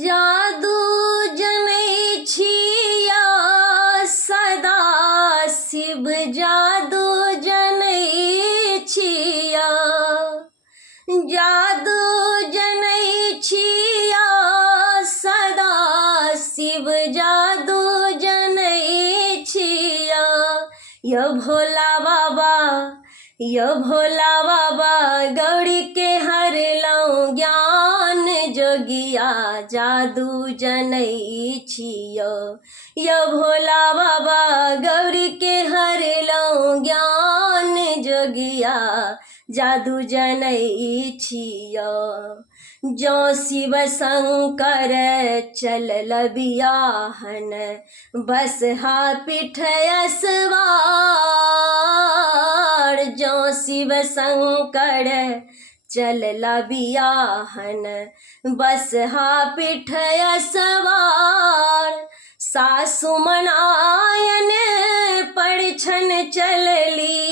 जादू जनै छिया सदा शिव जादू जनै छिया जादू जनै छिया सदा शिव जादू जनै छिया यो भोला बाबा गौरी के हरलौं ज्ञान जोगिया जादू जनै छियो यो भोला बाबा गौरी के हरलौं ज्ञान जोगिया जादू जनै छियो जो शिव शंकर चलल बियाहन बसहा पिठय सवार जो शिव शंकर चलला बियाहन बसहा पिठय सवार सासु मनायन परिछन चलली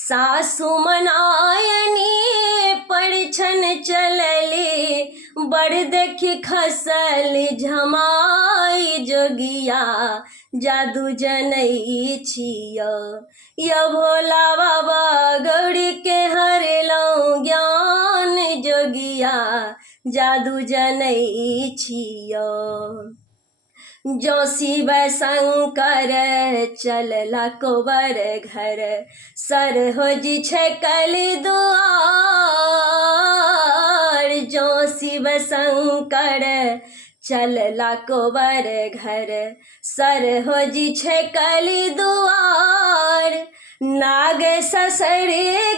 सासु मनायनी परिछन चलली बड़ देखी खसल झमाई जोगिया जादू जनै छियो यो भोला बाबा गौरी के हरलौं ज्ञान जोगिया जादू जनै छियो जो शिव शंकर चलला कोबर घर सरहोजी छकल दुआर जो शिव शंकर चलला कोबर घर सरहोजी छकल दुआर नाग ससुर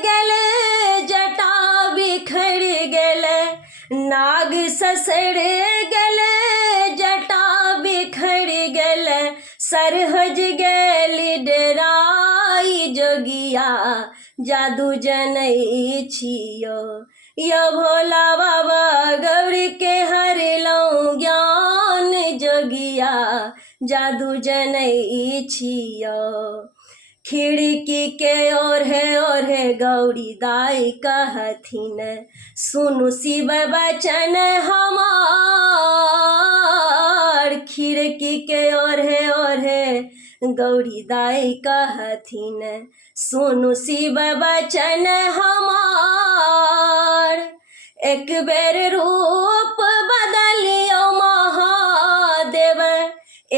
गेल जटा बिखर गेल नाग ससुर गेल जटा बिखर गेल सरहज गेली डेराई जोगिया जादू जनै छियो यो भोला बाबा गौरी के हरलौं ज्ञान जोगिया जादू जनै छियो खिड़की के ओढ़े गौरी दाई कहथिन सुनु शिव बचन हमार खिड़की के ओढ़े गौरी दाई कहथिन सुनु शिव बचन हमार एक बेर रूप बदलियो महादेव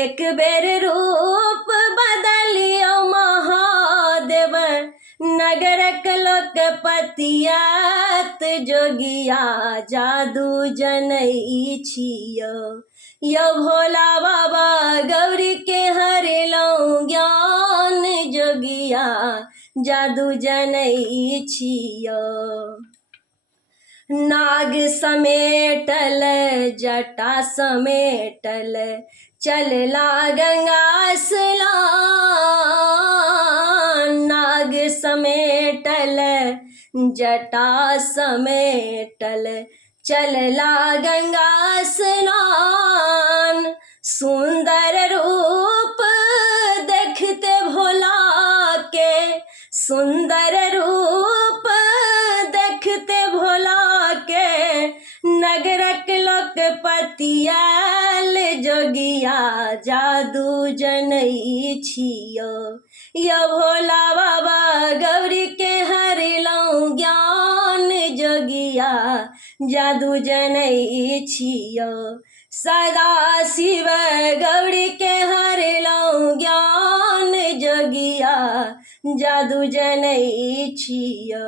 एक बेर रूप बदलियो महादेव नगरक लोक पतियत जोगिया जादू जनै छियो यो भोला बाबा गौरी के हरलौं ज्ञान जोगिया जादू जनै छियो नाग समेटल जटा समेटल चलला गंगा स्नान नाग समेटल जटा समेटल चलला गंगा स्नान सुंदर रूप देखते भोला के सुंदर रूप देखते भोला के नगरक लोक पतियल जोगिया जादू जनै छियो यो भोला बाबा गौरी के हरलौं ज्ञान जोगिया जादू जनै छियो सदा शिव गौरी के हरलौं ज्ञान जोगिया जादू जनै छियो।